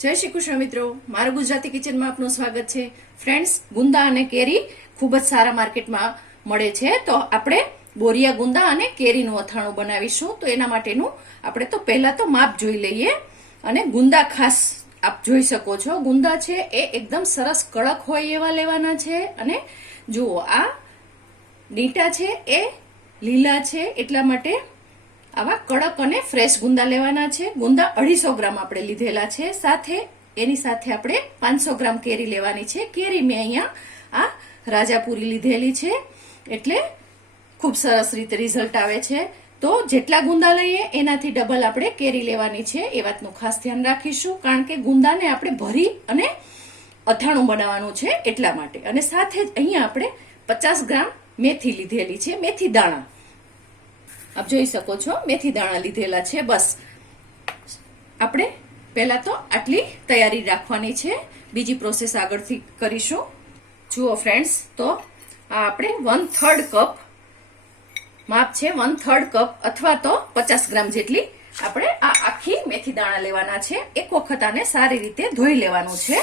જય શ્રી કૃષ્ણ મિત્રો, મારું ગુજરાતી કિચનમાં આપનું સ્વાગત છે. ફ્રેન્ડ્સ, ગુંદા અને કેરી ખૂબ જ સારા માર્કેટમાં મળે છે. તો આપણે બોરિયા ગુંદા અને કેરીનું અથાણું બનાવીશું. તો એના માટેનું આપણે તો પહેલા તો માપ જોઈ લઈએ. અને ગુંદા ખાસ આપ જોઈ શકો છો, ગુંદા છે એ એકદમ સરસ કડક હોય એવા લેવાના છે. અને જુઓ, આ ડીટા છે એ લીલા છે, એટલા માટે આવા કડક અને ફ્રેશ ગુંદા લેવાના છે. ગુંદા 250 ગ્રામ આપણે લીધેલા છે. એની સાથે આપણે 500 ગ્રામ કેરી લેવાની છે. કેરી મેં અહીંયા આ રાજાપુરી લીધેલી છે, એટલે ખૂબ સરસ રીતે રિઝલ્ટ આવે છે. તો જેટલા ગુંદા લઈએ એનાથી ડબલ આપણે કેરી લેવાની છે, એ વાતનું ખાસ ધ્યાન રાખીશું. કારણ કે ગુંદાને આપણે ભરી અને અથાણું બનાવવાનું છે, એટલા માટે. અને સાથે જ અહીંયા આપણે 50 ગ્રામ મેથી લીધેલી છે, મેથી દાણા આપ જોઈ શકો છો, મેથી દાણા લીધેલા છે. બસ આપણે પહેલા તો આટલી તૈયારી રાખવાની છે, બીજી પ્રોસેસ આગળથી કરીશું. જુઓ ફ્રેન્ડ્સ, તો આ આપણે 1/3 કપ માપ છે, 1/3 કપ અથવા તો 50 ગ્રામ જેટલી આપણે આ આખી મેથી દાણા લેવાના છે. એક વખત આને સારી રીતે ધોઈ લેવાનું છે.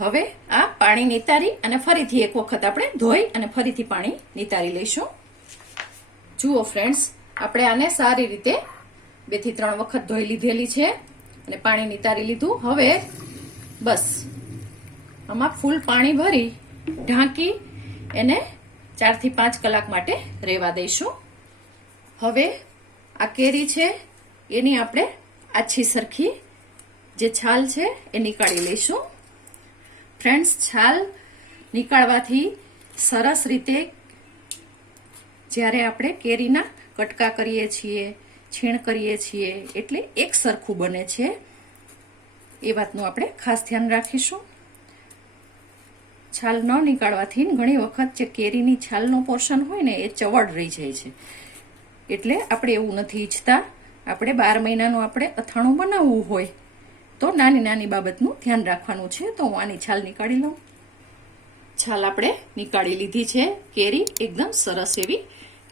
હવે આ પાણી નિતારી અને ફરીથી એક વખત આપણે ધોઈ અને ફરીથી પાણી નિતારી લઈશું. જુઓ ફ્રેન્ડ્સ, આપણે આને સારી રીતે 2 થી 3 વખત ધોઈ લીધેલી છે અને પાણી નિતારી લીધું. હવે બસ આમાં ફૂલ પાણી ભરી ઢાંકી એને 4 થી 5 કલાક માટે રહેવા દઈશું. હવે આ કેરી છે એની આપણે આછી સરખી જે છાલ છે એ નીકાળી લઈશું. ફ્રેન્ડ્સ, છાલ નીકાળવાથી સરસ રીતે જ્યારે આપણે કેરીના કટકા કરીએ છીએ, છીણ કરીએ છીએ, એટલે એક સરખું બને છે. એ વાતનું આપણે ખાસ ધ્યાન રાખીશું. છાલ ન નીકાળવાથી ઘણી વખત જે કેરીની છાલનો પોર્શન હોય ને એ ચવડ રહી જાય છે, એટલે આપણે એવું નથી ઈચ્છતા. આપણે 12 મહિનાનું આપણે અથાણું બનાવવું હોય તો નાની નાની બાબતનું ધ્યાન રાખવાનું છે. તો હું આની છાલ નીકાળી લઉં. છાલ આપણે નીકાળી લીધી છે. કેરી એકદમ સરસ એવી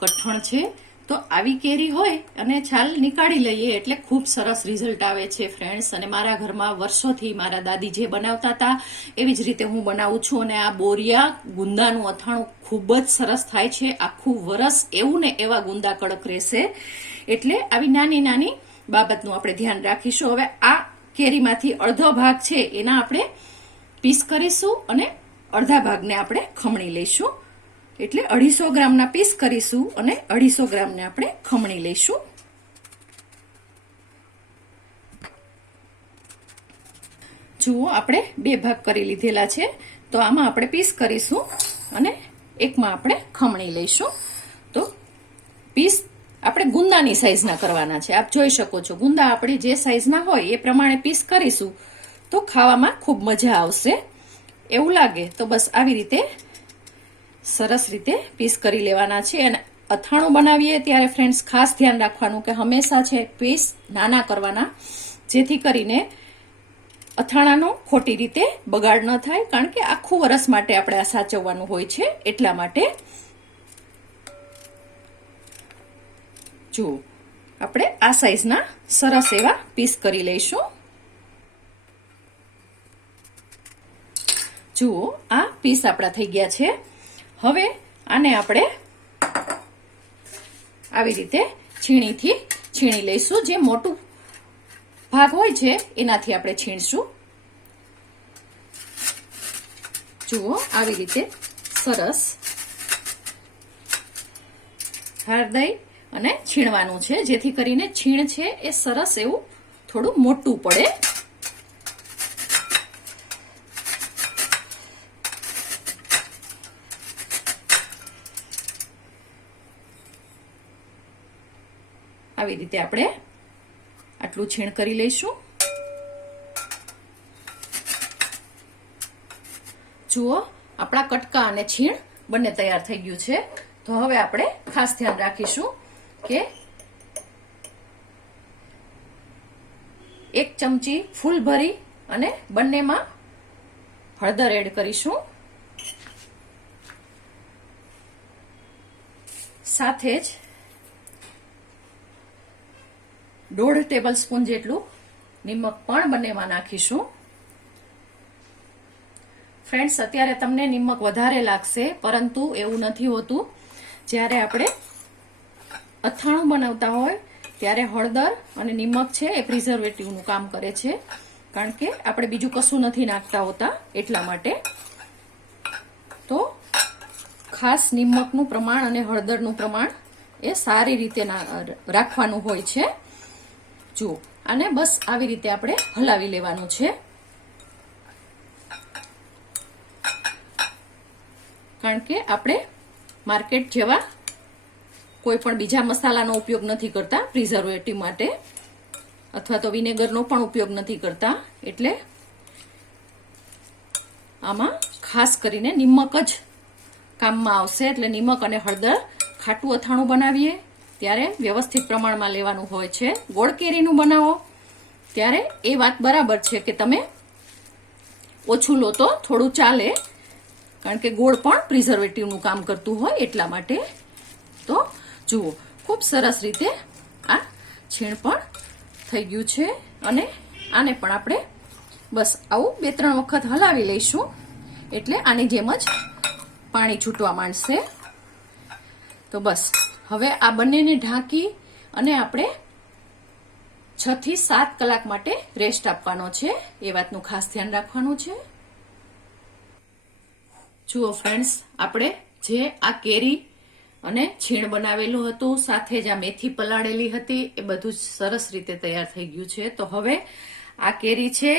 કઠણ છે. તો આવી કેરી હોય અને છાલ નીકાળી લઈએ એટલે ખૂબ સરસ રિઝલ્ટ આવે છે ફ્રેન્ડ્સ. અને મારા ઘરમાં વર્ષોથી મારા દાદી જે બનાવતા હતા એવી જ રીતે હું બનાવું છું. અને આ બોરિયા ગુંદાનું અથાણું ખૂબ જ સરસ થાય છે. આખું વરસ એવું ને એવા ગુંદા કડક રહેશે. એટલે આવી નાની નાની બાબતનું આપણે ધ્યાન રાખીશું. હવે આ કેરીમાંથી અડધો ભાગ છે એના આપણે પીસ કરીશું અને અડધા ભાગને આપણે ખમણી લઈશું. એટલે 250 ગ્રામના પીસ કરીશું અને 250 ગ્રામને આપણે ખમણી લઈશું. જુઓ, આપણે 2 ભાગ કરી લીધેલા છે. તો આમાં આપણે પીસ કરીશું અને એકમાં આપણે ખમણી લઈશું. તો પીસ આપણે ગુંદાની સાઈઝના કરવાના છે. આપ જોઈ શકો છો, ગુંદા આપણી જે સાઈઝના હોય એ પ્રમાણે પીસ કરીશું તો ખાવામાં ખૂબ મજા આવશે. એવું લાગે તો બસ આવી રીતે સરસ રીતે પીસ કરી લેવાના છે. અને અથાણું બનાવીએ ત્યારે ફ્રેન્ડ્સ ખાસ ધ્યાન રાખવાનું કે હંમેશા છે પીસ નાના કરવાના, જેથી કરીને અથાણાનો ખોટી રીતે બગાડ ન થાય. કારણ કે આખું વરસ માટે આપણે આ સાચવવાનું હોય છે, એટલા માટે. જુઓ, આપણે આ સાઈઝના સરસ એવા પીસ કરી લઈશું. જુઓ, આ પીસ આપણા થઈ ગયા છે. હવે આને આપણે આવી રીતે છીણીથી છીણી લઈશું. જે મોટું ભાગ હોય છે એનાથી આપણે છીણશું. જુઓ, આવી રીતે સરસ હાર દઈ અને છીણવાનું છે, જેથી કરીને છીણ છે એ સરસ એવું થોડું મોટું પડે. આવી રીતે આપણે આટલું છીણ કરી લઈશું. જુઓ, આપણા કટકા અને છીણ બંને તૈયાર થઈ ગયું છે. તો હવે આપણે ખાસ ધ્યાન રાખીશું કે 1 ચમચી ફૂલ ભરી અને બંનેમાં હળદર એડ કરીશું. સાથે જ 1.5 ટેબલ સ્પૂન જેટલું નિમક પણ બંનેમાં નાખીશું. ફ્રેન્ડ્સ, અત્યારે તમને નિમક વધારે લાગશે, પરંતુ એવું નથી હોતું. જ્યારે આપણે અથાણું બનાવતા હોય ત્યારે હળદર અને નિમક છે એ પ્રિઝર્વેટિવનું કામ કરે છે, કારણ કે આપણે બીજું કશું નથી નાખતા હોતા એટલા માટે. તો ખાસ નિમકનું પ્રમાણ અને હળદરનું પ્રમાણ એ સારી રીતે રાખવાનું હોય છે. જુઓ, અને બસ આવી રીતે આપણે હલાવી લેવાનું છે, કારણ કે આપણે માર્કેટ જેવા કોઈ પણ બીજા મસાલાનો ઉપયોગ નથી કરતા પ્રિઝર્વેટિવ માટે, અથવા તો વિનેગરનો પણ ઉપયોગ નથી કરતા. એટલે આમાં ખાસ કરીને નિમક જ કામમાં આવશે. એટલે નિમક અને હળદર ખાટું અથાણું બનાવીએ ત્યારે વ્યવસ્થિત પ્રમાણમાં લેવાનું હોય છે. ગોળ કેરીનું બનાવો ત્યારે એ વાત બરાબર છે કે તમે ઓછું લો તો થોડું ચાલે, કારણ કે ગોળ પણ પ્રિઝર્વેટિવનું કામ કરતું હોય એટલા માટે. તો જુઓ, ખૂબ સરસ રીતે આ છીણ પણ થઈ ગયું છે, અને આને પણ આપણે બસ આવું 2-3 વખત હલાવી લઈશું, એટલે આની જેમ જ પાણી છૂટવા માંડશે. તો બસ હવે આ બંનેને ઢાંકી અને આપણે 6 થી 7 કલાક માટે રેસ્ટ આપવાનો છે. એ વાતનું ખાસ ધ્યાન રાખવાનું છે. જુઓ ફ્રેન્ડ્સ, આપણે જે આ કેરી અને છીણ બનાવેલું હતું, સાથે જ આ મેથી પલાળેલી હતી, એ બધું જ સરસ રીતે તૈયાર થઈ ગયું છે. તો હવે આ કેરી છે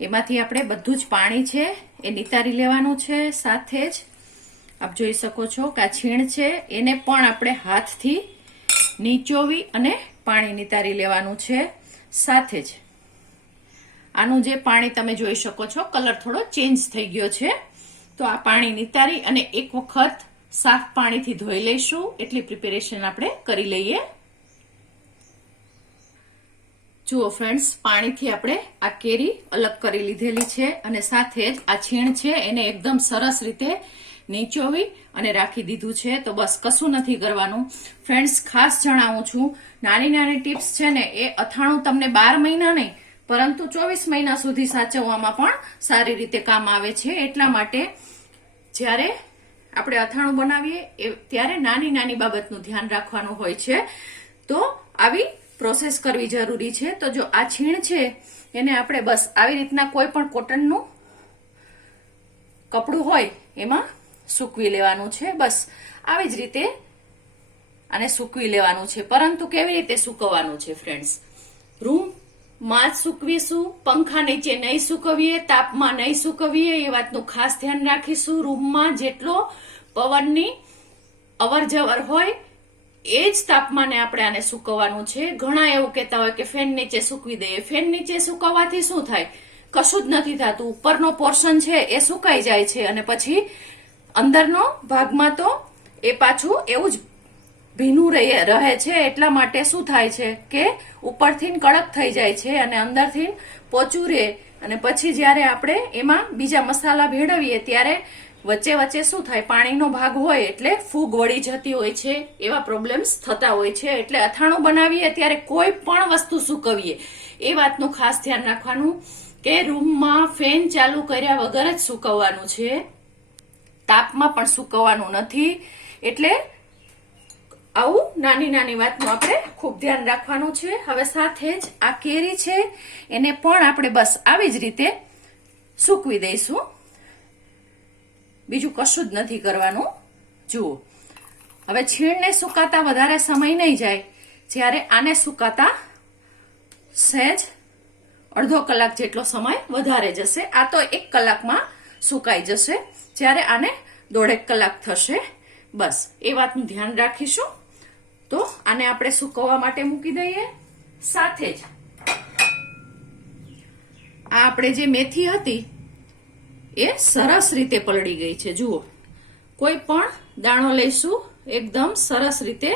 એમાંથી આપણે બધું જ પાણી છે એ નિતારી લેવાનું છે. સાથે જ આપ જોઈ શકો છો કે આ છીણ છે એને પણ આપણે હાથથી નીચોવી અને પાણી નિતારી લેવાનું છે. સાથે જ આનું જે પાણી તમે જોઈ શકો છો, કલર થોડો ચેન્જ થઈ ગયો છે. તો આ પાણી નિતારી અને એક વખત સાફ પાણીથી ધોઈ લઈશું. એટલી પ્રિપેરેશન આપણે કરી લઈએ. જુઓ ફ્રેન્ડ્સ, પાણીથી આપણે આ કેરી અલગ કરી લીધેલી છે, અને સાથે જ આ છીણ છે એને એકદમ સરસ રીતે નીચોવી અને રાખી દીધું છે. તો બસ કશું નથી કરવાનું. ફ્રેન્ડ્સ, ખાસ જણાવું છું, નાની નાની ટિપ્સ છે ને એ અથાણું તમને 12 મહિના નહીં પરંતુ 24 મહિના સુધી સાચવવામાં પણ સારી રીતે કામ આવે છે. એટલા માટે જ્યારે આપણે અથાણું બનાવીએ ત્યારે નાની નાની બાબતનું ધ્યાન રાખવાનું હોય છે. તો આવી પ્રોસેસ કરવી જરૂરી છે. તો જો આ છીણ છે એને આપણે બસ આવી રીતના કોઈ પણ કોટનનું કપડું હોય એમાં સૂકવી લેવાનું છે. બસ આવી જ રીતે આને સૂકવી લેવાનું છે. પરંતુ કેવી રીતે સૂકવવાનું છે ફ્રેન્ડ્સ? રૂમમાં જ સૂકવીશું, પંખા નીચે નહીં સૂકવીએ, તાપમાં નહીં સૂકવીએ, એ વાતનું ખાસ ધ્યાન રાખીશું. રૂમમાં જેટલો પવનની અવર જવર હોય એ જ તાપમાને આપણે આને સૂકવવાનું છે. ઘણા એવું કહેતા હોય કે ફેન નીચે સૂકવી દઈએ. ફેન નીચે સૂકવવાથી શું થાય? કશું જ નથી થતું. ઉપરનો પોર્શન છે એ સુકાઈ જાય છે, અને પછી અંદરનો ભાગમાં તો એ પાછું એવું જ ભીનું રહે છે. એટલા માટે શું થાય છે કે ઉપરથી કડક થઈ જાય છે અને અંદરથી પોચું રહે, અને પછી જ્યારે આપણે એમાં બીજા મસાલા ભેળવીએ ત્યારે વચ્ચે વચ્ચે શું થાય, પાણીનો ભાગ હોય એટલે ફૂગ વળી જતી હોય છે. એવા પ્રોબ્લેમ્સ થતા હોય છે. એટલે અથાણું બનાવીએ ત્યારે કોઈ પણ વસ્તુ સૂકવીએ એ વાતનું ખાસ ધ્યાન રાખવાનું કે રૂમમાં ફેન ચાલુ કર્યા વગર જ સૂકવવાનું છે. તાપમાં પણ સૂકવવાનું નથી. એટલે આવું નાની નાની વાતનું આપણે ખૂબ ધ્યાન રાખવાનું છે. હવે સાથે જ આ કેરી છે એને પણ આપણે બસ આવી જ રીતે સૂકવી દઈશું. બીજું કશું જ નથી કરવાનું. જુઓ, હવે છીણને સુકાતા વધારે સમય નહીં જાય. જ્યારે આને સુકાતા સહેજ અડધો કલાક જેટલો સમય વધારે જશે. આ તો 1 કલાકમાં સુકાઈ જશે, જ્યારે આને 1.5 કલાક થશે. બસ એ વાતનું ધ્યાન રાખીશું. તો આને આપણે સૂકવવા માટે મૂકી દઈએ. સાથે જ આ આપણે જે મેથી હતી એ સરસ રીતે પલળી ગઈ છે. જુઓ, કોઈ પણ દાણો લઈશું એકદમ સરસ રીતે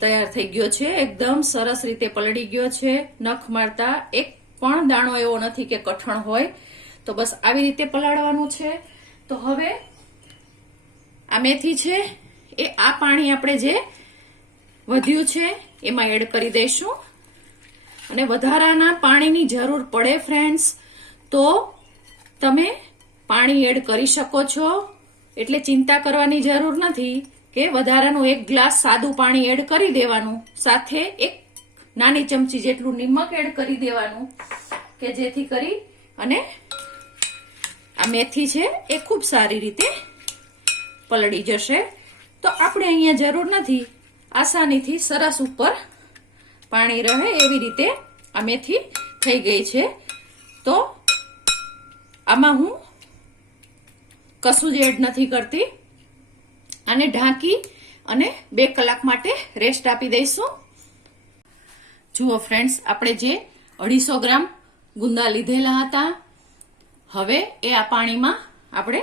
તૈયાર થઈ ગયો છે. એકદમ સરસ રીતે પલળી ગયો છે. નખ મારતા એક પણ દાણો એવો નથી કે કઠણ હોય. તો બસ આવી રીતે પલાળવાનું છે. તો હવે આ મેથી છે એ આ પાણી આપણે જે વધ્યું છે એમાં એડ કરી દઈશું. અને વધારાના પાણીની જરૂર પડે ફ્રેન્ડ્સ તો તમે પાણી એડ કરી શકો છો. એટલે ચિંતા કરવાની જરૂર નથી કે વધારાનું 1 ગ્લાસ સાદું પાણી એડ કરી દેવાનું, સાથે 1 નાની ચમચી જેટલું નિમક એડ કરી દેવાનું કે જેથી કરી અને આ મેથી છે એ ખૂબ સારી રીતે પલળી જશે. તો આપણે અહીંયા જરૂર નથી, આસાનીથી સરસ ઉપર પાણી રહે એવી રીતે આ મેથી થઈ ગઈ છે. તો આમાં હું કશું જ એડ નથી કરતી. આને ઢાંકી અને 2 કલાક માટે રેસ્ટ આપી દઈશું. જુઓ ફ્રેન્ડ્સ, આપણે જે 250 ગ્રામ ગુંદા લીધેલા હતા, હવે એ આ પાણીમાં આપણે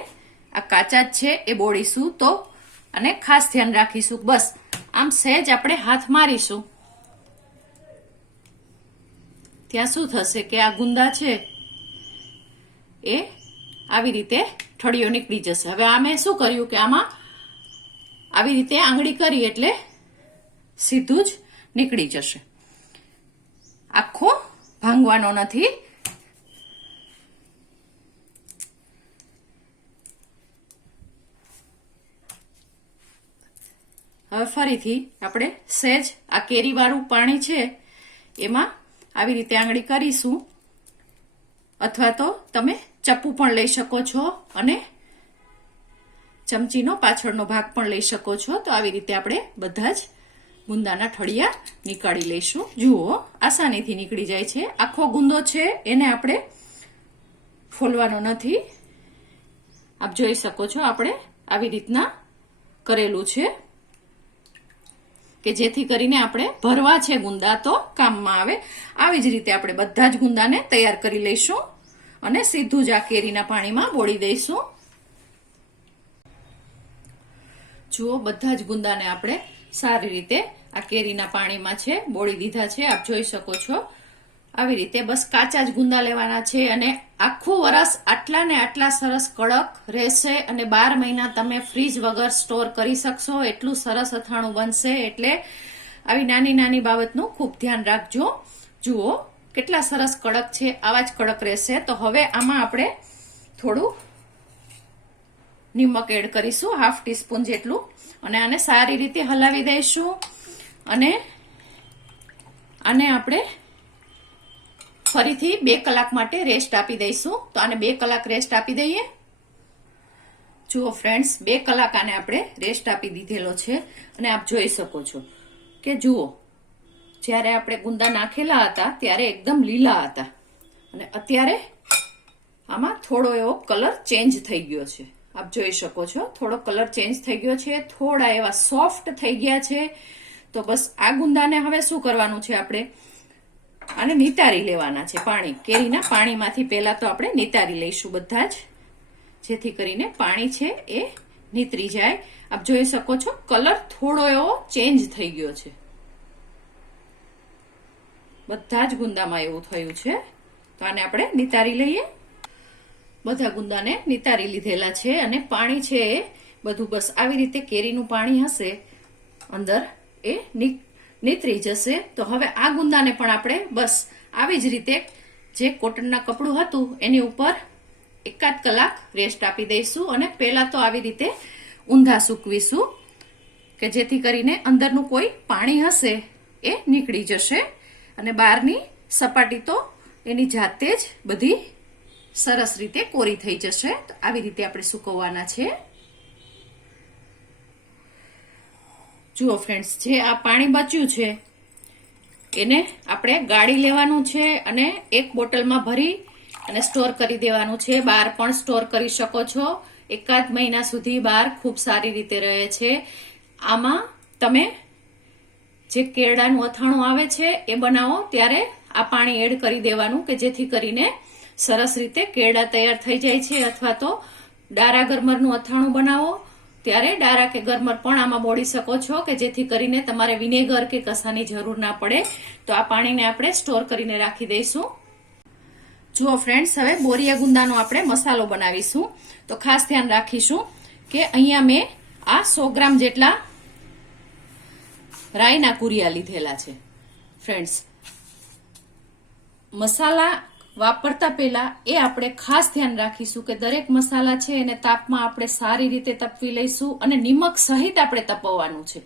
આ કાચા જ છે એ બોળીશું. તો અને ખાસ ધ્યાન રાખીશું, બસ આમ સહેજ આપણે હાથ મારીશું ત્યાં શું થશે કે આ ગુંદા છે એ આવી રીતે ઠળીઓ નીકળી જશે. હવે આ મેં શું કર્યું કે આમાં આવી રીતે આંગળી કરી એટલે સીધું જ નીકળી જશે, આખો ભાંગવાનો નથી. હવે ફરીથી આપણે સહેજ આ કેરીવાળું પાણી છે એમાં આવી રીતે આંગળી કરીશું, અથવા તો તમે ચપ્પુ પણ લઈ શકો છો અને ચમચીનો પાછળનો ભાગ પણ લઈ શકો છો. તો આવી રીતે આપણે બધા જ ગુંદાના ઠળિયા નીકાળી લઈશું. જુઓ, આસાનીથી નીકળી જાય છે. આખો ગુંદો છે એને આપણે ફોલવાનો નથી. આપ જોઈ શકો છો આપણે આવી રીતના કરેલું છે કે જેથી કરીને આપણે ભરવા છે ગુંદા તો કામમાં આવે. આવી જ રીતે આપણે બધા જ ગુંદાને તૈયાર કરી લઈશું અને સીધું જ આ કેરીના પાણીમાં બોળી દઈશું. જુઓ, બધા જ ગુંદાને આપણે સારી રીતે આ કેરીના પાણીમાં છે બોળી દીધા છે. આપ જોઈ શકો છો આવી રીતે બસ કાચા જ ગુંદા લેવાના છે અને આખું વરસ આટલા ને આટલા સરસ કડક રહેશે અને 12 મહિના તમે ફ્રીજ વગર સ્ટોર કરી શકશો. એટલું સરસ અથાણું બનશે. એટલે આવી નાની નાની બાબતનું ખૂબ ધ્યાન રાખજો. જુઓ કેટલા સરસ કડક છે, આવા જ કડક રહેશે. તો હવે આમાં આપણે થોડું નિમક એડ કરીશું, 1/2 ટીસ્પૂન જેટલું, અને આને સારી રીતે હલાવી દઈશું અને આને આપણે ફરીથી 2 કલાક માટે રેસ્ટ આપી દઈશું. તો આને 2 કલાક રેસ્ટ આપી દઈએ. જુઓ ફ્રેન્ડ્સ, 2 કલાક આને આપણે રેસ્ટ આપી દીધેલો છે અને આપ જોઈ શકો છો કે જુઓ, જ્યારે આપણે ગુંદા નાખેલા હતા ત્યારે એકદમ લીલા હતા અને અત્યારે આમાં થોડો એવો કલર ચેન્જ થઈ ગયો છે. આપ જોઈ શકો છો થોડો કલર ચેન્જ થઈ ગયો છે, થોડા એવા સોફ્ટ થઈ ગયા છે. તો બસ આ ગુંદાને હવે શું કરવાનું છે, આપણે આને નિતારી લેવાના છે. પાણી, કેરીના પાણીમાંથી પહેલા તો આપણે નિતારી લઈશું બધા જ, જેથી કરીને પાણી છે એ નીતરી જાય. આપ જોઈ શકો છો કલર થોડો એવો ચેન્જ થઈ ગયો છે. બધા જ ગુંદામાં એવું થયું છે. તો આને આપણે નિતારી લઈએ. બધા ગુંદાને નિતારી લીધેલા છે અને પાણી છે એ બધું બસ આવી રીતે કેરીનું પાણી હશે અંદર એ નીતરી જશે. તો હવે આ ગુંદાને પણ આપણે બસ આવી જ રીતે જે કોટનના કપડું હતું એની ઉપર 1 કલાક રેસ્ટ આપી દઈશું અને પહેલા તો આવી રીતે ઊંધા સૂકવીશું કે જેથી કરીને અંદરનું કોઈ પાણી હશે એ નીકળી જશે અને બહારની સપાટી તો એની જાતે જ બધી સરસ રીતે કોરી થઈ જશે. તો આવી રીતે આપણે સૂકવવાના છે. જુઓ ફ્રેન્ડ્સ, જે આ પાણી બચ્યું છે એને આપણે ગાળી લેવાનું છે અને 1 બોટલમાં ભરી અને સ્ટોર કરી દેવાનું છે. બહાર પણ સ્ટોર કરી શકો છો. 1 મહિના સુધી બહાર ખૂબ સારી રીતે રહે છે. આમાં તમે જે કેળાનું અથાણું આવે છે એ બનાવો ત્યારે આ પાણી એડ કરી દેવાનું કે જેથી કરીને સરસ રીતે કેળા તૈયાર થઈ જાય છે. અથવા તો ડારા ગરમરનું અથાણું બનાવો ત્યારે ડારા કે ગરમર પણ આમાં બોળી શકો છો કે જેથી કરીને તમારે વિનેગર કે કસાની જરૂર ના પડે. તો આ પાણીને આપણે સ્ટોર કરીને રાખી દઈશું. જુઓ ફ્રેન્ડ્સ, હવે બોરિયા ગુંદાનો આપણે મસાલો બનાવીશું. તો ખાસ ધ્યાન રાખીશું કે અહીંયા મેં આ 100 ગ્રામ જેટલા રાઈના કુરિયા લીધેલા છે. ફ્રેન્ડ્સ, મસાલા વાપરતા પહેલા એ આપણે ખાસ ધ્યાન રાખીશું કે દરેક મસાલા છે એને તાપમાં આપણે સારી રીતે તપવી લઈશું અને નિમક સહિત આપણે તપવવાનું છે.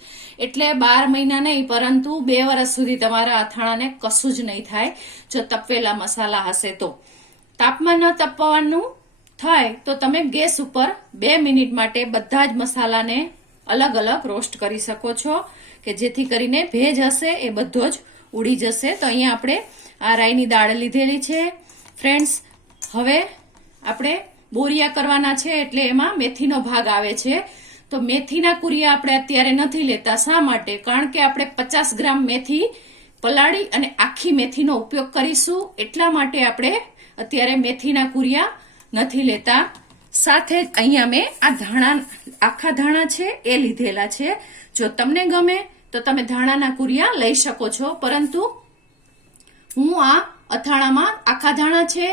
એટલે 12 મહિના નહીં પરંતુ 2 વર્ષ સુધી તમારા અથાણાને કશું જ નહીં થાય જો તપવેલા મસાલા હશે તો. તાપમાં ન તપવાનું થાય તો તમે ગેસ ઉપર 2 મિનિટ માટે બધા જ મસાલાને અલગ અલગ રોસ્ટ કરી શકો છો કે જેથી કરીને ભેજ હશે એ બધો જ ઉડી જશે. તો અહીંયા આપણે આ રાઈની દાળ લીધેલી છે ફ્રેન્ડ્સ. હવે આપણે બોરિયા કરવાના છે એટલે એમાં મેથીનો ભાગ આવે છે. તો મેથીના કુરિયા આપણે અત્યારે નથી લેતા. શા માટે? કારણ કે આપણે 50 ગ્રામ મેથી પલાળી અને આખી મેથીનો ઉપયોગ કરીશું એટલા માટે આપણે અત્યારે મેથીના કુરિયા નથી લેતા. સાથે જ અહીંયા મેં આ આખા ધાણા છે એ લીધેલા છે. જો તમને ગમે તો તમે ધાણાના કુરિયા લઈ શકો છો, પરંતુ હું આ અથાણામાં આખા ધાણા છે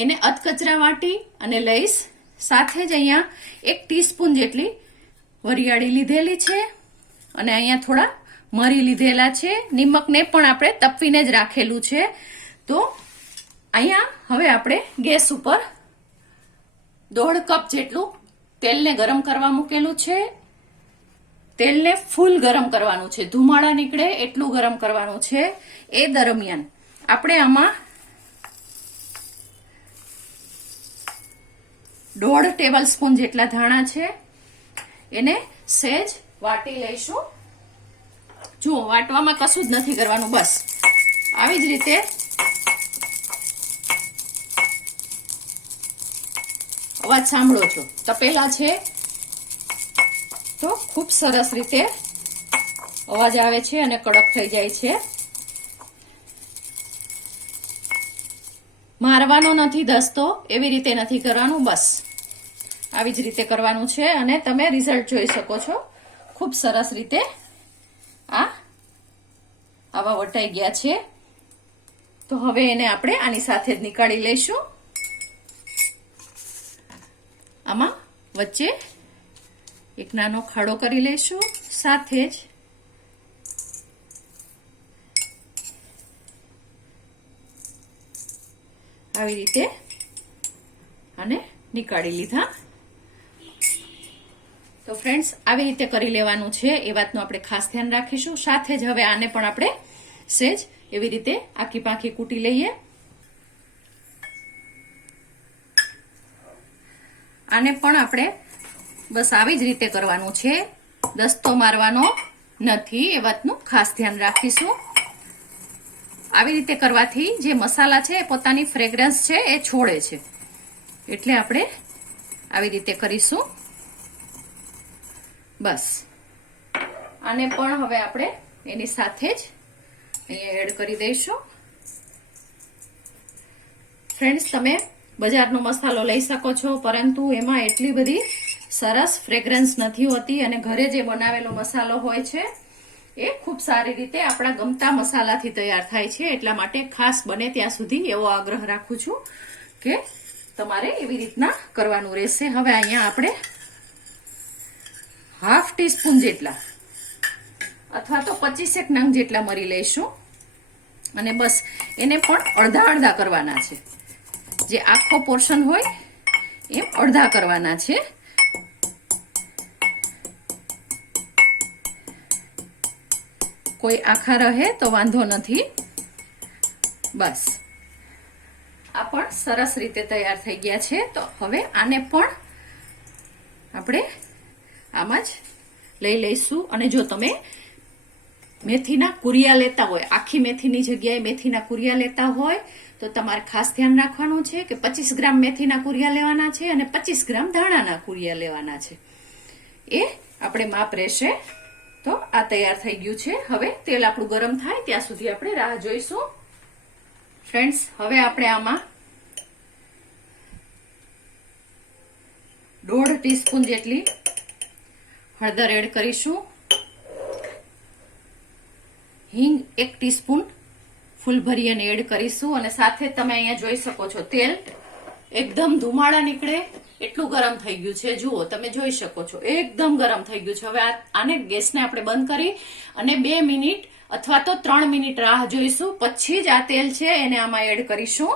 એને અધકચરા વાટી અને લઈશ. સાથે જ અહીંયા 1 ટીસ્પૂન જેટલી વરિયાળી લીધેલી છે અને અહીંયા થોડા મરી લીધેલા છે. નિમકને પણ આપણે તપવીને જ રાખેલું છે. તો અહીંયા હવે આપણે ગેસ ઉપર 1/2 કપ જેટલું તેલને ગરમ કરવા મૂકેલું છે. તેલને ફૂલ ગરમ કરવાનું છે, ધુમાડા નીકળે એટલું ગરમ કરવાનું છે. એ દરમિયાન આપણે આમાં 1/2 ટેબલ સ્પૂન જેટલા ધાણા છે એને સહેજ વાટી લઈશું. જુઓ, વાટવામાં કશું જ નથી કરવાનું, બસ આવી જ રીતે અવાજ સાંભળો છો તપેલા છે તો ખૂબ સરસ રીતે અવાજ આવે છે અને કડક થઈ જાય છે. મારવાનો નથી દસ્તો, એવી રીતે નથી કરવાનું, બસ આવી જ રીતે કરવાનું છે અને તમે રિઝલ્ટ જોઈ શકો છો. ખૂબ સરસ રીતે આવા વટાઈ ગયા છે. તો હવે એને આપણે આની સાથે જ નીકાળી લઈશું. આમાં વચ્ચે એક નાનો ખાડો કરી લઈશું. સાથે જ આવી રીતે આને નીકાળી લીધા. તો ફ્રેન્ડ્સ, આવી રીતે કરી લેવાનું છે એ વાતનું આપણે ખાસ ધ્યાન રાખીશું. સાથે જ હવે આને પણ આપણે સહેજ એવી રીતે આખી પાંખી કૂટી લઈએ. આને પણ આપણે બસ આવી જ રીતે કરવાનું છે, દસ્તો મારવાનો નથી, એ વાતનું ખાસ ધ્યાન રાખીશું. આવી રીતે કરવાથી જે મસાલા છે એ પોતાની ફ્રેગ્રન્સ છે એ છોડે છે, એટલે આપણે આવી રીતે કરીશું. બસ આને પણ હવે આપણે એની સાથે જ અહીંયા એડ કરી દઈશું. ફ્રેન્ડ્સ, તમે બજારનો મસાલો લઈ શકો છો, પરંતુ એમાં એટલી બધી સરસ ફ્રેગ્રન્સ નથી હોતી અને ઘરે જે બનાવેલો મસાલો હોય છે એ ખૂબ સારી રીતે આપણા ગમતા મસાલાથી તૈયાર થાય છે. એટલા માટે ખાસ બને ત્યાં સુધી એવો આગ્રહ રાખું છું કે તમારે એવી રીતના કરવાનું રહેશે. હવે અહીંયા આપણે 1/2 ટીસ્પૂન જેટલા અથવા તો 25 નંગ જેટલા મરી લઈશું અને બસ એને પણ અડધા અડધા કરવાના છે. જે આખો પોર્શન હોય એમ અડધા કરવાના છે. કોઈ આખા રહે તો વાંધો નથી. બસ આ પણ સરસ રીતે તૈયાર થઈ ગયા છે. તો હવે આને પણ આપણે આમાં જ લઈ લઈશું. અને જો તમે મેથીના કુરિયા લેતા હોય, આખી મેથીની જગ્યાએ મેથીના કુરિયા લેતા હોય તો તમારે ખાસ ધ્યાન રાખવાનું છે કે 25 ગ્રામ મેથીના કુરિયા લેવાના છે અને 25 ગ્રામ ધાણાના કુરિયા લેવાના છે. એ આપણે માપ રહેશે. તો આ તૈયાર થઈ ગયું છે. હવે તેલ આપણું ગરમ થાય ત્યાં સુધી આપણે રાહ જોઈશું. ફ્રેન્ડ્સ, હવે આપણે આમાં 1/2 ટીસ્પૂન જેટલી હળદર એડ કરીશું. હિંગ 1 ટીસ્પૂન ફૂલ ભરી અને એડ કરીશું. અને સાથે તમે અહીંયા જોઈ શકો છો તેલ એકદમ ધુમાડા નીકળે એટલું ગરમ થઈ ગયું છે. જુઓ, તમે જોઈ શકો છો, એકદમ ગરમ થઈ ગયું છે. હવે આને ગેસને આપણે બંધ કરી અને 2 મિનિટ અથવા તો 3 મિનિટ રાહ જોઈશું. પછી જ આ તેલ છે એને આમાં એડ કરીશું.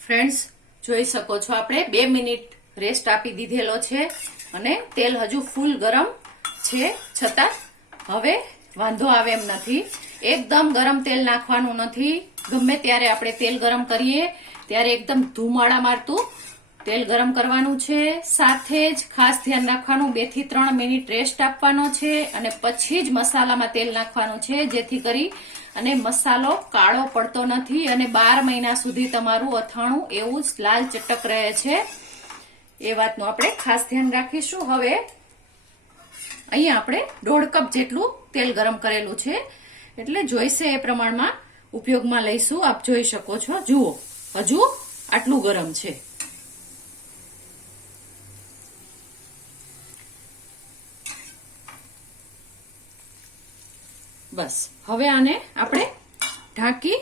ફ્રેન્ડ્સ, જોઈ શકો છો, આપણે 2 મિનિટ રેસ્ટ આપી દીધેલો છે અને તેલ હજુ ફૂલ ગરમ છે, છતાં હવે વાંધો આવે એમ નથી. એકદમ ગરમ તેલ નાખવાનું નથી. ગમે ત્યારે આપણે તેલ ગરમ કરીએ ત્યારે એકદમ ધુમાડા મારતું તેલ ગરમ કરવાનું છે. સાથે જ ખાસ ધ્યાન રાખવાનું, 2 થી 3 મિનિટ રેસ્ટ આપવાનો છે અને પછી જ મસાલામાં તેલ નાખવાનું છે, જેથી કરી અને મસાલો કાળો પડતો નથી અને 12 મહિના સુધી તમારું અથાણું એવું જ લાલ ચટક રહે છે. એ વાતનું આપણે ખાસ ધ્યાન રાખીશું. હવે અહીંયા આપણે 1.5 કપ જેટલું તેલ ગરમ કરેલું છે, એટલે જોઈશે એ પ્રમાણમાં ઉપયોગમાં લઈશું. આપ જોઈ શકો છો, જુઓ હજુ આટલું ગરમ છે. બસ, હવે આને આપણે ઢાંકી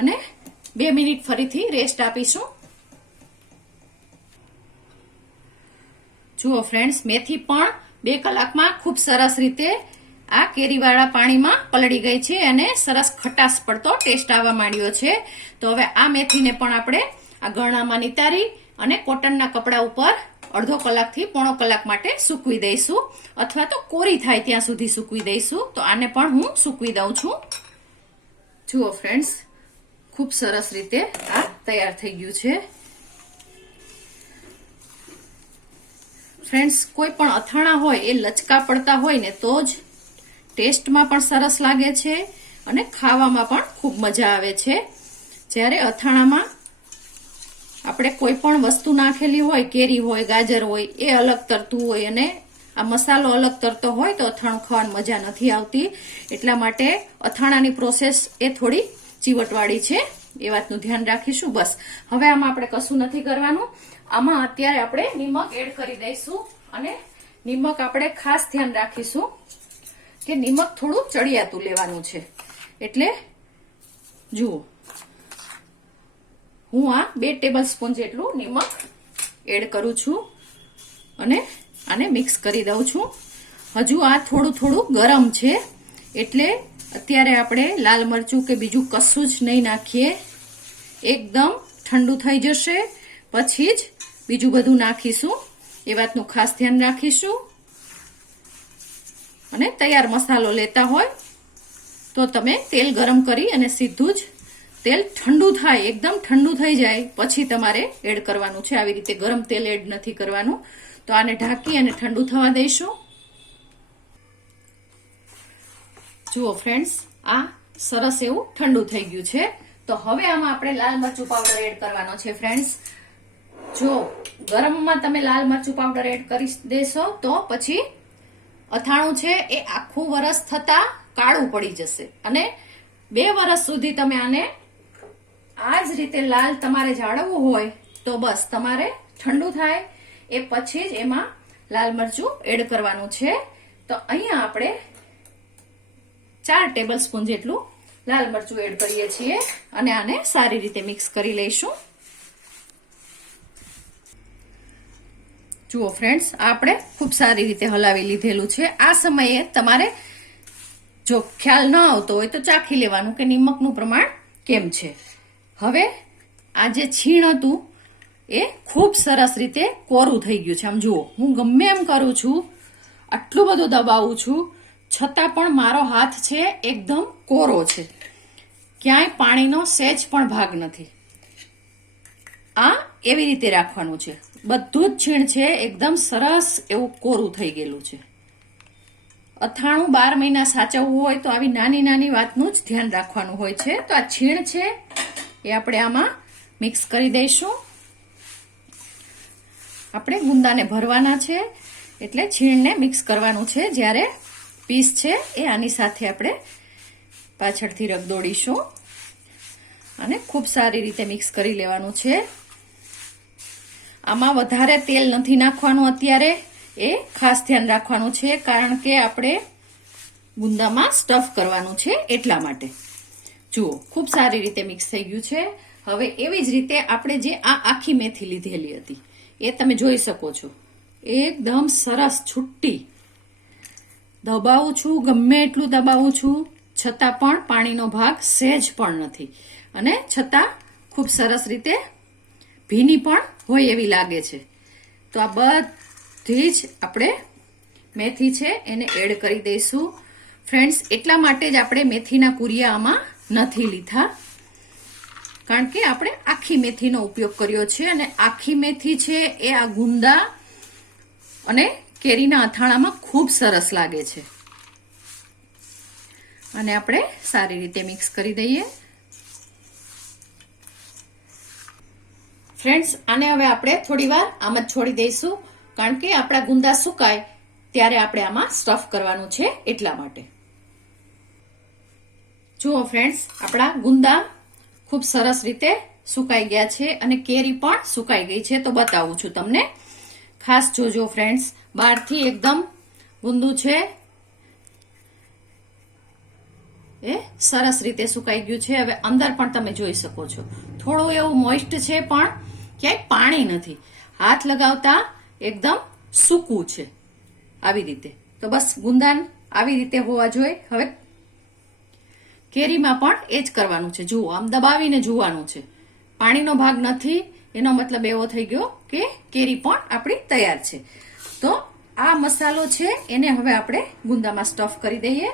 અને 2 મિનિટ ફરીથી રેસ્ટ આપીશું. જુઓ ફ્રેન્ડ્સ, મેથી પણ 2 કલાકમાં ખૂબ સરસ રીતે આ કેરીવાળા પાણીમાં પલળી ગઈ છે અને સરસ ખટાશ પડતો ટેસ્ટ આવવા માંડ્યો છે. તો હવે આ મેથીને પણ આપણે આ ગરણામાં નિતારી અને કોટનના કપડા ઉપર અડધો કલાકથી પોણો કલાક માટે સૂકવી દઈશું, અથવા તો કોરી થાય ત્યાં સુધી સૂકવી દઈશું. તો આને પણ હું સૂકવી દઉં છું. જુઓ ફ્રેન્ડ્સ, ખૂબ સરસ રીતે આ તૈયાર થઈ ગયું છે. ફ્રેન્ડ્સ, કોઈ પણ અથાણા હોય એ લચકા પડતા હોય ને તો જ ટેસ્ટમાં પણ સરસ લાગે છે અને ખાવામાં પણ ખૂબ મજા આવે છે. જ્યારે અથાણામાં આપણે કોઈ પણ વસ્તુ નાખેલી હોય, કેરી હોય, ગાજર હોય, એ અલગ તરતું હોય અને આ મસાલો અલગ તરતો હોય તો અથાણું ખાવાની મજા નથી આવતી. એટલા માટે અથાણાની પ્રોસેસ એ થોડી ચીવટવાળી છે, એ વાતનું ધ્યાન રાખીશું. બસ, હવે આમાં આપણે કશું નથી કરવાનું. આમાં અત્યારે આપણે નિમક એડ કરી દઈશું અને નિમક આપણે ખાસ ધ્યાન રાખીશું કે નિમક થોડું ચડિયાતું લેવાનું છે. એટલે જુઓ, હું આ 2 ટેબલ સ્પૂન જેટલું નિમક એડ કરું છું અને આને મિક્સ કરી દઉં છું. હજુ આ થોડું ગરમ છે, એટલે અત્યારે આપણે લાલ મરચું કે બીજું કશું જ નહીં નાખીએ. એકદમ ઠંડુ થઈ જશે પછી જ બીજું બધું નાખીશું. એ વાતનું ખાસ ધ્યાન રાખીશું. અને તૈયાર મસાલો લેતા હોય તો તમે તેલ ગરમ કરી અને સીધું જ તેલ ઠંડુ થાય, એકદમ ઠંડુ થઈ જાય પછી તમારે એડ કરવાનું છે. આવી રીતે ગરમ તેલ એડ નથી કરવાનું. તો આને ઢાંકી અને ઠંડુ થવા દઈશું. જુઓ ફ્રેન્ડ્સ, આ સરસ એવું ઠંડુ થઈ ગયું છે. તો હવે આમાં આપણે લાલ મરચું પાવડર એડ કરવાનો છે. ફ્રેન્ડ્સ, જો ગરમમાં તમે લાલ મરચું પાવડર એડ કરી દેશો તો પછી અથાણું છે એ આખું વરસ થતા કાળું પડી જશે અને 2 વર્ષ સુધી તમે આને આ જ રીતે લાલ તમારે જાળવવું હોય તો બસ તમારે ઠંડુ થાય એ પછી જ એમાં લાલ મરચું એડ કરવાનું છે. તો અહીંયા આપણે 4 ટેબલ સ્પૂન જેટલું લાલ મરચું એડ કરીએ છીએ અને આને સારી રીતે મિક્સ કરી લઈશું. જુઓ ફ્રેન્ડ્સ, આપણે ખૂબ સારી રીતે હલાવી લીધેલું છે. આ સમયે તમારે જો ખ્યાલ ન આવતો હોય તો ચાખી લેવાનું કે નિમકનું પ્રમાણ કેમ છે. હવે આ જે છીણ હતું એ ખૂબ સરસ રીતે કોરું થઈ ગયું છે. આમ જુઓ, હું ગમે એમ કરું છું, આટલું બધું દબાવું છું, છતાં પણ મારો હાથ છે એકદમ કોરો છે. ક્યાંય પાણીનો સહેજ પણ ભાગ નથી. આ એવી રીતે રાખવાનું છે. બધું જ છીણ છે એકદમ સરસ એવું કોરું થઈ ગયેલું છે. અથાણું 12 મહિના સાચવવું હોય તો આવી નાની નાની વાતનું જ ધ્યાન રાખવાનું હોય છે. તો આ છીણ છે એ આપણે આમાં મિક્સ કરી દઈશું. આપણે ગુંદાને ભરવાના છે એટલે છીણને મિક્સ કરવાનું છે. જ્યારે પીસ છે એ આની સાથે આપણે પાછળથી રગદોડીશું અને ખૂબ સારી રીતે મિક્સ કરી લેવાનું છે. આમાં વધારે તેલ નથી નાખવાનું અત્યારે, એ ખાસ ધ્યાન રાખવાનું છે, કારણ કે આપણે ગુંદામાં સ્ટફ કરવાનું છે એટલા માટે. જુઓ, ખૂબ સારી રીતે મિક્સ થઈ ગયું છે. હવે એવી જ રીતે આપણે જે આ આખી મેથી લીધેલી હતી એ તમે જોઈ શકો છો. એકદમ સરસ છુટ્ટી દબાવું છું, ગમે એટલું દબાવું છું છતાં પણ પાણીનો ભાગ સહેજ પણ નથી, અને છતાં ખૂબ સરસ રીતે ભીની પણ હોય એવી લાગે છે. તો આ બધી જ આપણે મેથી છે એને એડ કરી દઈશું. ફ્રેન્ડ્સ, એટલા માટે જ આપણે મેથીના કુરિયા આમાં નથી લીધા, કારણ કે આપણે આખી મેથીનો ઉપયોગ કર્યો છે, અને આખી મેથી છે એ આ ગુંદા અને કેરીના અથાણામાં ખૂબ સરસ લાગે છે. અને આપણે સારી રીતે મિક્સ કરી દઈએ. ફ્રેન્ડ્સ, આને હવે આપણે થોડી વાર આમ જ છોડી દઈશું, કારણ કે આપણા ગુંદા સુકાય ત્યારે આપણે આમાં સ્ટફ કરવાનું છે એટલા માટે. જુઓ ફ્રેન્ડ્સ, આપણા ગુંદા ખૂબ સરસ રીતે સુકાઈ ગયા છે અને કેરી પણ સુકાઈ ગઈ છે. તો બતાવું છું તમને, ખાસ જોજો ફ્રેન્ડ્સ. બહારથી એકદમ ગુંદું છે એ સરસ રીતે સુકાઈ ગયું છે. હવે અંદર પણ તમે જોઈ શકો છો થોડું એવું મોઇસ્ટ છે, પણ ક્યાંય પાણી નથી. હાથ લગાવતા એકદમ સૂકું છે આવી રીતે. તો બસ ગુંદા આવી રીતે હોવા જોઈએ. હવે કેરીમાં પણ એ જ કરવાનું છે. જુઓ, આમ દબાવીને જોવાનું છે, પાણીનો ભાગ નથી, એનો મતલબ એવો થઈ ગયો કે કેરી પણ આપણી તૈયાર છે. તો આ મસાલો છે એને હવે આપણે ગુંદામાં સ્ટફ કરી દઈએ.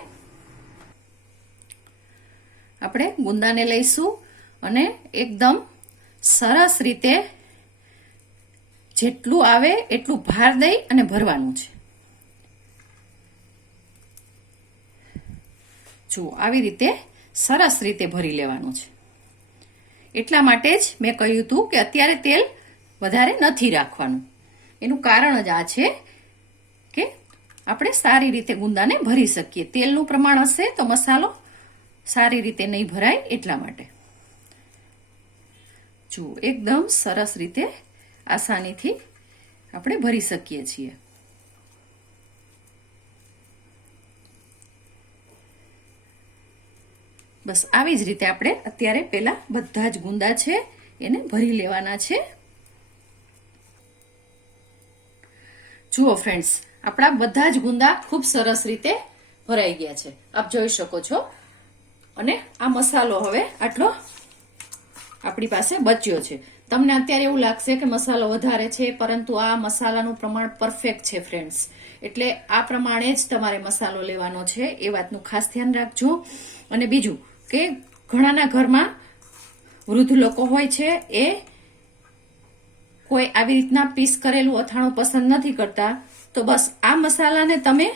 આપણે ગુંદાને લઈશું અને એકદમ સરસ રીતે જેટલું આવે એટલું ભાર દઈ અને ભરવાનું છે. જુઓ, આવી રીતે સરસ રીતે ભરી લેવાનું છે. એટલા માટે જ મેં કહ્યું હતું કે અત્યારે તેલ વધારે નથી રાખવાનું. એનું કારણ જ આ છે કે આપણે સારી રીતે ગુંદાને ભરી શકીએ. તેલનું પ્રમાણ હશે તો મસાલો સારી રીતે નહીં ભરાય, એટલા માટે. જુઓ, એકદમ સરસ રીતે આસાનીથી આપણે ભરી શકીએ છીએ. બસ આવી જ રીતે આપણે અત્યારે પહેલા બધા જ ગુંદા છે એને ભરી લેવાના છે. જુઓ ફ્રેન્ડ્સ, આપણા બધા જ ગુંદા ખૂબ સરસ રીતે ભરાઈ ગયા છે, આપ જોઈ શકો છો. અને આ મસાલો હવે આટલો આપણી પાસે બચ્યો છે. તમને અત્યારે એવું લાગશે કે મસાલો વધારે છે, પરંતુ આ મસાલાનું પ્રમાણ પરફેક્ટ છે ફ્રેન્ડ્સ. એટલે આ પ્રમાણે જ તમારે મસાલો લેવાનો છે, એ વાતનું ખાસ ધ્યાન રાખજો. અને બીજું કે ઘણાના ઘરમાં વૃદ્ધ લોકો હોય છે, એ કોઈ આવી રીતના પીસ કરેલું અથાણું પસંદ નથી કરતા. તો બસ આ મસાલાને તમે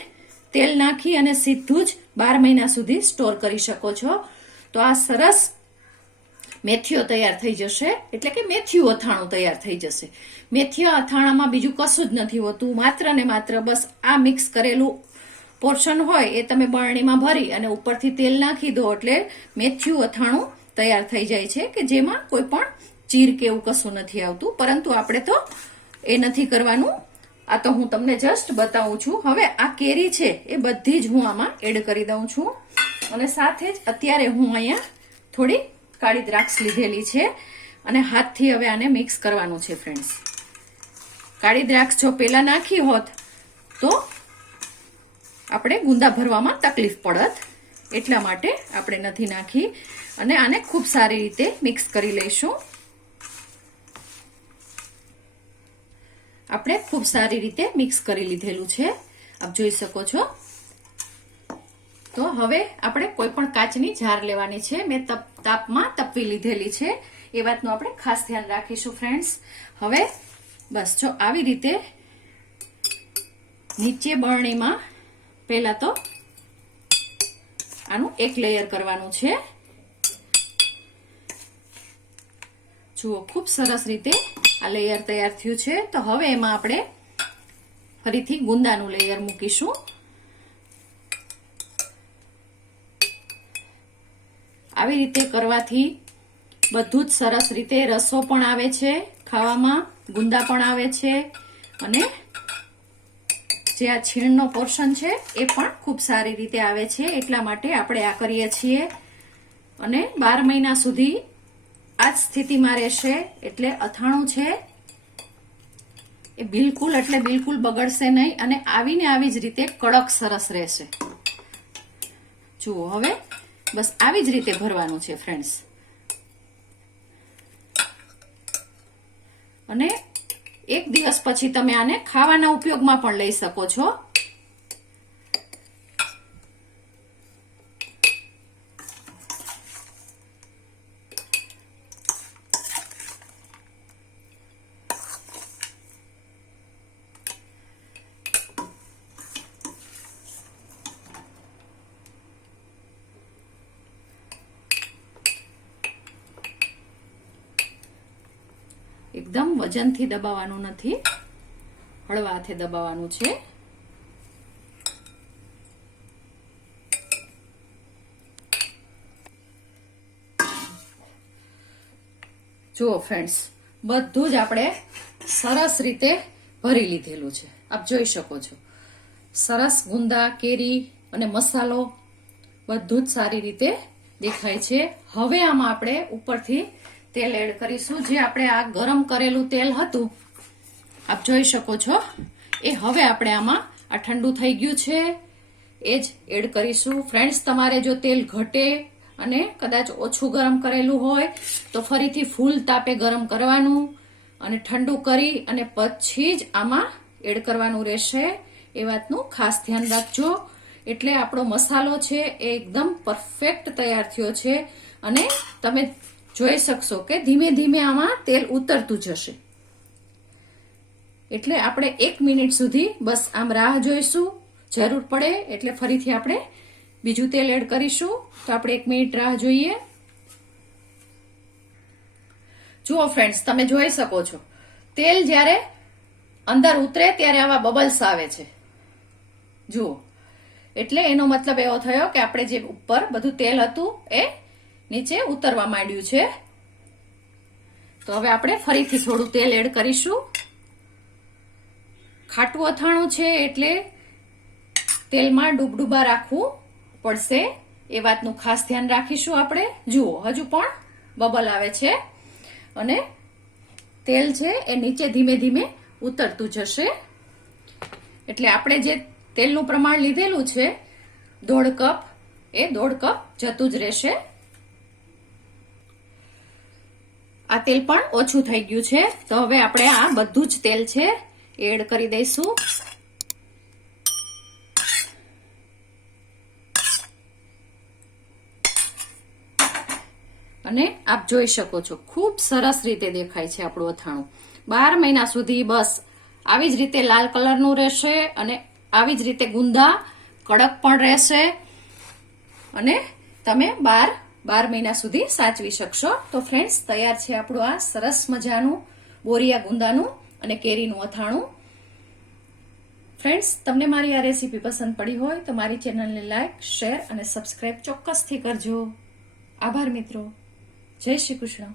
તેલ નાખી અને સીધું જ 12 મહિના સુધી સ્ટોર કરી શકો છો. તો આ સરસ મેથીઓ તૈયાર થઈ જશે, એટલે કે મેથીયું અથાણું તૈયાર થઈ જશે. મેથીયા અથાણામાં બીજું કશું જ નથી હોતું, માત્ર ને માત્ર બસ આ મિક્સ કરેલું પોર્શન હોય એ તમે બરણીમાં ભરી અને ઉપરથી તેલ નાખી દો એટલે મેથીયું અથાણું તૈયાર થઈ જાય છે, કે જેમાં કોઈ પણ ચીર કે એવું કશું નથી આવતું. પરંતુ આપણે તો એ નથી કરવાનું. આ તો હું તમને જસ્ટ બતાવું છું. હવે આ કેરી છે એ બધી જ હું આમાં એડ કરી દઉં છું. અને સાથે જ અત્યારે હું અહીંયા થોડી કાળી દ્રાક્ષ લીધેલી છે અને હાથથી હવે આને મિક્સ કરવાનું છે ફ્રેન્ડ્સ. કાળી દ્રાક્ષ જો પહેલા નાખી હોત તો આપણે ગુંદા ભરવામાં તકલીફ પડત, એટલા માટે આપણે નથી નાખી. અને આને ખૂબ સારી રીતે મિક્સ કરી લઈશું. આપણે ખૂબ સારી રીતે મિક્સ કરી લીધેલું છે, આપ જોઈ શકો છો. તો હવે આપણે કોઈ પણ કાચની જાર લેવાની છે. મેં તાપમાં તપવી લીધેલી છે, એ વાતનું આપણે ખાસ ધ્યાન રાખીશું ફ્રેન્ડ્સ. હવે બસ જો આવી રીતે નીચે બરણીમાં પહેલા તો આનું એક લેયર કરવાનું છે. જુઓ, ખૂબ સરસ રીતે આ લેયર તૈયાર થયું છે. તો હવે એમાં આપણે ફરીથી ગુંદાનું લેયર મૂકીશું. આવી રીતે કરવાથી બધું જ સરસ રીતે રસો પણ આવે છે ખાવામાં, ગુંદા પણ આવે છે, અને જે આ છીણનો પોર્શન છે એ પણ ખૂબ સારી રીતે આવે છે. એટલા માટે આપણે આ કરીએ છીએ. અને 12 મહિના સુધી આ જ સ્થિતિમાં રહેશે. એટલે અથાણું છે એ બિલકુલ એટલે બિલકુલ બગડશે નહીં અને આવીને આવી જ રીતે કડક સરસ રહેશે. જુઓ હવે બસ આવી જ રીતે ભરવાનું છે ફ્રેન્ડ્સ. અને એક દિવસ પછી તમે આને ખાવાના ઉપયોગમાં પણ લઈ શકો છો. એકદમ વજનથી દબાવવાનું નથી, હળવા હાથે દબાવવાનું છે. જુઓ ફ્રેન્ડ્સ, બધું જ આપણે સરસ રીતે ભરી લીધેલું છે. આપ જોઈ શકો છો સરસ ગુંદા, કેરી અને મસાલો બધું જ સારી રીતે દેખાય છે. હવે આમાં આપણે ઉપરથી તેલ એડ કરીશું. જે આપણે આ ગરમ કરેલું તેલ હતું આપ જોઈ શકો છો એ હવે આપણે આમાં આ ઠંડુ થઈ ગયું છે એ જ એડ કરીશું. ફ્રેન્ડ્સ, તમારે જો તેલ ઘટે અને કદાચ ઓછું ગરમ કરેલું હોય તો ફરીથી ફૂલ તાપે ગરમ કરવાનું અને ઠંડુ કરી અને પછી જ આમાં એડ કરવાનું રહેશે. એ વાતનું ખાસ ધ્યાન રાખજો. એટલે આપણો મસાલો છે એ એકદમ પરફેક્ટ તૈયાર થયો છે અને તમે જોઈ શકશો કે ધીમે ધીમે આમાં તેલ ઉતરતું જશે. એટલે આપણે 1 મિનિટ સુધી બસ આમ રાહ જોઈશું. જરૂર પડે એટલે ફરીથી આપણે બીજું તેલ એડ કરીશું. તો આપણે 1 મિનિટ રાહ જોઈએ. જુઓ ફ્રેન્ડ્સ, તમે જોઈ શકો છો તેલ જ્યારે અંદર ઉતરે ત્યારે આવા બબલ્સ આવે છે. જુઓ, એટલે એનો મતલબ એવો થયો કે આપણે જે ઉપર બધું તેલ હતું એ નીચે ઉતરવા માંડ્યું છે. તો હવે આપણે ફરીથી થોડું તેલ એડ કરીશું. ખાટું અથાણું છે એટલે તેલમાં ડૂબડૂબા રાખવું પડશે. એ વાતનું ખાસ ધ્યાન રાખીશું આપણે. જુઓ, હજુ પણ બબલ આવે છે અને તેલ છે એ નીચે ધીમે ધીમે ઉતરતું જશે. એટલે આપણે જે તેલનું પ્રમાણ લીધેલું છે 1/2 કપ, એ 1/2 કપ જતું જ રહેશે. આ તેલ પણ ઓછું થઈ ગયું છે. તો હવે આપણે આ બધું જ તેલ છે એડ કરી દઈશું. અને આપ જોઈ શકો છો ખૂબ સરસ રીતે દેખાય છે આપણું અથાણું. 12 મહિના સુધી બસ આવી જ રીતે લાલ કલરનું રહેશે અને આવી જ રીતે ગુંદા કડક પણ રહેશે અને તમે 12 મહિના સુધી સાચવી શકશો. તો ફ્રેન્ડ્સ, તૈયાર છે આપણું આ સરસ મજાનું બોરિયા ગુંદાનું અને કેરીનું અથાણું. ફ્રેન્ડ્સ, તમને મારી આ રેસીપી પસંદ પડી હોય તો મારી ચેનલને લાઈક, શેર અને સબસ્ક્રાઇબ ચોક્કસથી કરજો. આભાર મિત્રો. જય શ્રી કૃષ્ણ.